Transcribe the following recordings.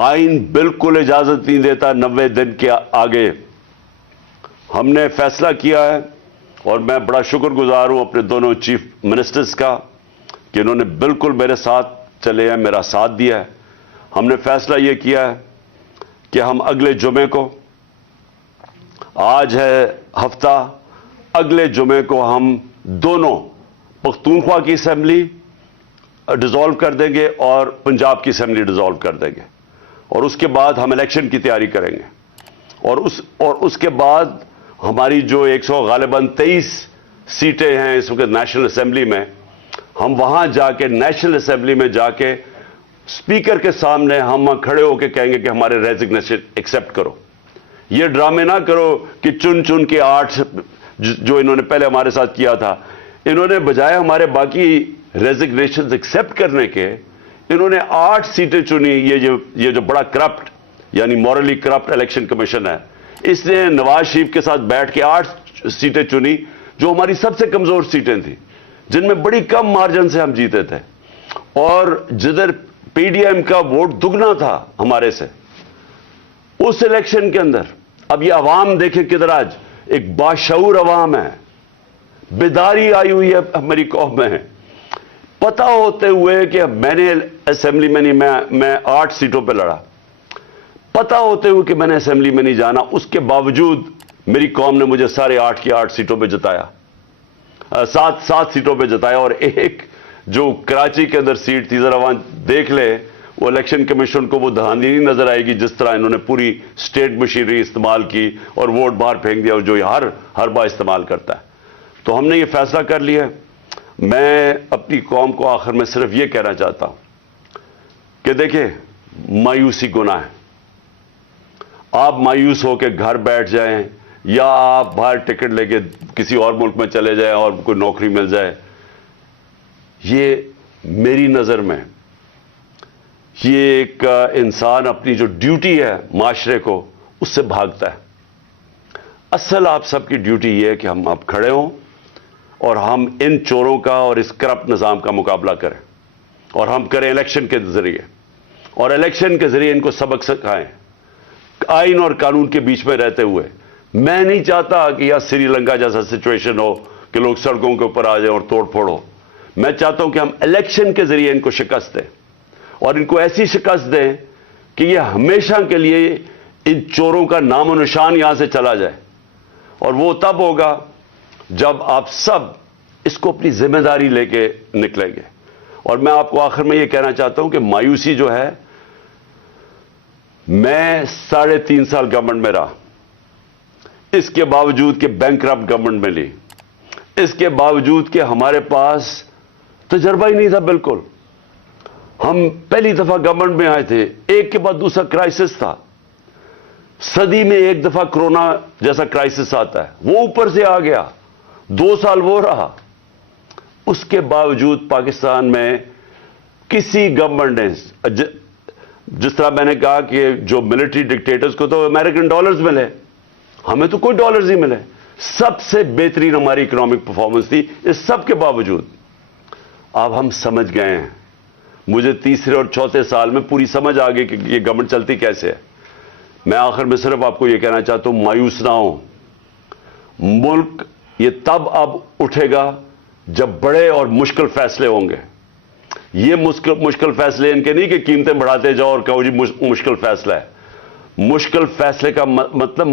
آئین بالکل اجازت نہیں دیتا 90 دن کے آگے. ہم نے فیصلہ کیا ہے اور میں بڑا شکر گزار ہوں اپنے دونوں چیف منسٹرز کا کہ انہوں نے بالکل میرے ساتھ چلے ہیں, میرا ساتھ دیا ہے. ہم نے فیصلہ یہ کیا ہے کہ ہم اگلے جمعے کو, آج ہے ہفتہ, اگلے جمعے کو ہم دونوں پختونخوا کی اسمبلی ڈیزالو کر دیں گے اور پنجاب کی اسمبلی ڈیزالو کر دیں گے, اور اس کے بعد ہم الیکشن کی تیاری کریں گے. اور اس کے بعد ہماری جو 100 غالباً 23 سیٹیں ہیں اس وقت نیشنل اسمبلی میں, ہم وہاں جا کے نیشنل اسمبلی میں جا کے اسپیکر کے سامنے ہم کھڑے ہو کے کہیں گے کہ ہمارے ریزگنیشن ایکسیپٹ کرو. یہ ڈرامے نہ کرو کہ چن کے 8 جو انہوں نے پہلے ہمارے ساتھ کیا تھا, انہوں نے بجائے ہمارے باقی ریزگنیشن ایکسیپٹ کرنے کے, انہوں نے 8 سیٹیں چنی. یہ جو بڑا کرپٹ یعنی مورلی کرپٹ الیکشن کمیشن ہے, اس نے نواز شریف کے ساتھ بیٹھ کے 8 سیٹیں چنی جو ہماری سب سے کمزور سیٹیں تھیں, جن میں بڑی کم مارجن سے ہم جیتے تھے, اور جدھر پی ڈی ایم کا ووٹ دگنا تھا ہمارے سے اس الیکشن کے اندر. اب یہ عوام دیکھیں کدھر, آج ایک باشعور عوام ہے, بیداری آئی ہوئی ہے ہماری قوم میں. پتہ ہوتے ہوئے کہ میں نے اسمبلی میں نہیں, میں 8 سیٹوں پہ لڑا, پتہ ہوتے ہوئے کہ میں نے اسمبلی میں نہیں جانا, اس کے باوجود میری قوم نے مجھے سارے 8 کی 8 سیٹوں پہ جتایا, 7 سیٹوں پہ جتایا. اور ایک جو کراچی کے اندر سیٹ تھی, ذرا وہاں دیکھ لے, وہ الیکشن کمیشن کو وہ دھاندلی نہیں نظر آئے گی جس طرح انہوں نے پوری اسٹیٹ مشینری استعمال کی اور ووٹ باہر پھینک دیا, جو ہر بار استعمال کرتا ہے. تو ہم نے یہ فیصلہ کر لیا ہے. میں اپنی قوم کو آخر میں صرف یہ کہنا چاہتا ہوں کہ دیکھیں, مایوسی گناہ ہے. آپ مایوس ہو کے گھر بیٹھ جائیں یا آپ باہر ٹکٹ لے کے کسی اور ملک میں چلے جائیں اور کوئی نوکری مل جائے, یہ میری نظر میں یہ ایک انسان اپنی جو ڈیوٹی ہے معاشرے کو اس سے بھاگتا ہے. اصل آپ سب کی ڈیوٹی یہ ہے کہ ہم اب کھڑے ہوں اور ہم ان چوروں کا اور اس کرپٹ نظام کا مقابلہ کریں, اور ہم کریں الیکشن کے ذریعے, اور الیکشن کے ذریعے ان کو سبق سکھائیں آئین اور قانون کے بیچ میں رہتے ہوئے. میں نہیں چاہتا کہ یہاں سری لنکا جیسا سچویشن ہو کہ لوگ سڑکوں کے اوپر آ جائیں اور توڑ پھوڑ ہو. میں چاہتا ہوں کہ ہم الیکشن کے ذریعے ان کو شکست دیں, اور ان کو ایسی شکست دیں کہ یہ ہمیشہ کے لیے ان چوروں کا نام و نشان یہاں سے چلا جائے. اور وہ تب ہوگا جب آپ سب اس کو اپنی ذمہ داری لے کے نکلیں گے. اور میں آپ کو آخر میں یہ کہنا چاہتا ہوں کہ مایوسی جو ہے, میں 3.5 سال گورنمنٹ میں رہا, اس کے باوجود کہ بینکرپٹ گورنمنٹ میں لی, اس کے باوجود کہ ہمارے پاس تجربہ ہی نہیں تھا بالکل. ہم پہلی دفعہ گورنمنٹ میں آئے تھے, ایک کے بعد دوسرا کرائسس تھا. صدی میں ایک دفعہ کرونا جیسا کرائسس آتا ہے, وہ اوپر سے آ گیا, 2 سال وہ رہا. اس کے باوجود پاکستان میں کسی گورنمنٹ نے, جس طرح میں نے کہا کہ جو ملٹری ڈکٹیٹرز کو تو امریکن ڈالرز ملے, ہمیں تو کوئی ڈالرز ہی ملے. سب سے بہترین ہماری اکنامک پرفارمنس تھی. اس سب کے باوجود اب ہم سمجھ گئے ہیں, مجھے تیسرے اور چوتھے سال میں پوری سمجھ آ گئی کہ یہ گورنمنٹ چلتی کیسے ہے. میں آخر میں صرف آپ کو یہ کہنا چاہتا ہوں, مایوس نہ ہوں. ملک یہ تب اب اٹھے گا جب بڑے اور مشکل فیصلے ہوں گے. یہ مشکل فیصلے ان کے نہیں کہ قیمتیں بڑھاتے جاؤ اور کہو جی مشکل فیصلہ ہے. مشکل فیصلے کا مطلب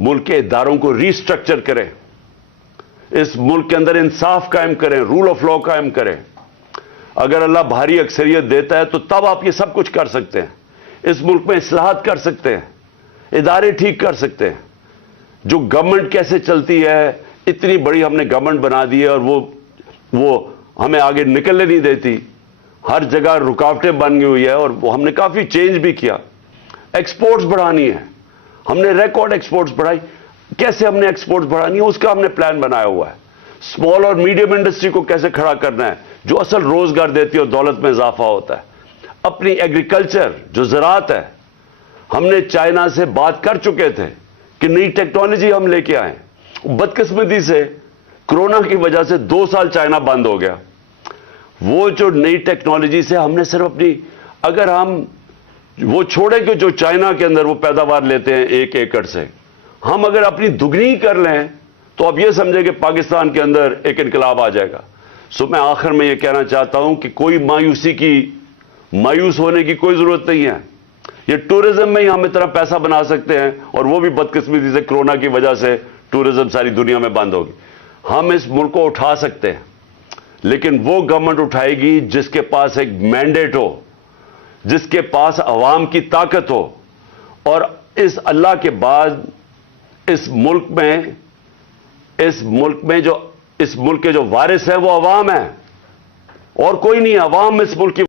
ملک کے اداروں کو ری اسٹرکچر کریں, اس ملک کے اندر انصاف قائم کریں, رول آف لا قائم کریں. اگر اللہ بھاری اکثریت دیتا ہے تو تب آپ یہ سب کچھ کر سکتے ہیں. اس ملک میں اصلاحات کر سکتے ہیں, ادارے ٹھیک کر سکتے ہیں. جو گورنمنٹ کیسے چلتی ہے, اتنی بڑی ہم نے گورنمنٹ بنا دی ہے اور وہ ہمیں آگے نکلنے نہیں دیتی. ہر جگہ رکاوٹیں بن گئی ہوئی ہے, اور ہم نے کافی چینج بھی کیا. ایکسپورٹس بڑھانی ہے, ہم نے ریکارڈ ایکسپورٹس بڑھائی. کیسے ہم نے ایکسپورٹس بڑھانی ہے اس کا ہم نے پلان بنایا ہوا ہے. اسمال اور میڈیم انڈسٹری کو کیسے کھڑا کرنا ہے, جو اصل روزگار دیتی ہے اور دولت میں اضافہ ہوتا ہے. اپنی ایگریکلچر جو زراعت ہے, ہم نے چائنا سے بات کر چکے تھے کہ نئی ٹیکنالوجی ہم لے کے آئیں. بدقسمتی سے کرونا کی وجہ سے 2 سال چائنا بند ہو گیا. وہ جو نئی ٹیکنالوجی سے ہم نے صرف اگر ہم وہ چھوڑے کہ جو چائنا کے اندر وہ پیداوار لیتے ہیں 1 ایکڑ سے، ہم اگر اپنی دگنی کر لیں تو اب یہ سمجھے کہ پاکستان کے اندر ایک انقلاب آ جائے گا۔ سو میں آخر میں یہ کہنا چاہتا ہوں کہ کوئی مایوس ہونے کی کوئی ضرورت نہیں ہے۔ یہ ٹورزم میں ہی ہم اتنا پیسہ بنا سکتے ہیں، اور وہ بھی بدقسمتی سے کرونا کی وجہ سے ٹورزم ساری دنیا میں بند ہوگی۔ ہم اس ملک کو اٹھا سکتے ہیں، لیکن وہ گورنمنٹ اٹھائے گی جس کے پاس ایک مینڈیٹ ہو، جس کے پاس عوام کی طاقت ہو، اور اس اللہ کے بعد اس ملک کے جو وارث ہیں وہ عوام ہیں، اور کوئی نہیں۔ عوام اس ملک کی